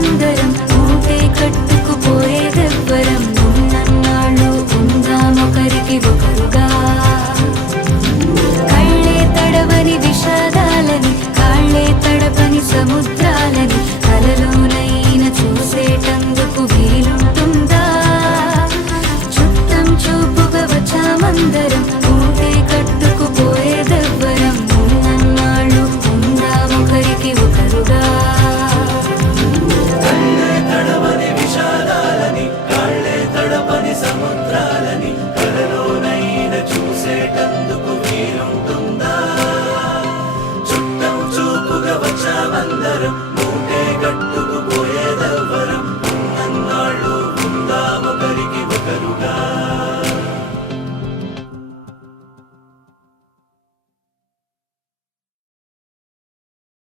వచ్చామందరం ఊటే కట్టుకుపోయేదెవ్వరం ఉన్నన్నాళ్ళు ఉందామొకరికి ఒకరుగా కళ్ళే తడవని విషాదాలని కాళ్ళే తడపని సముద్రాలని కలలోనైన చూసేటందుకు వీలుంటుందా చుట్టం చూపుగా వచ్చామందరం ఊటే కట్టుకుపోయేదెవ్వరం ఉన్నన్నాళ్ళు ఉందామొకరికి ఒకరుగా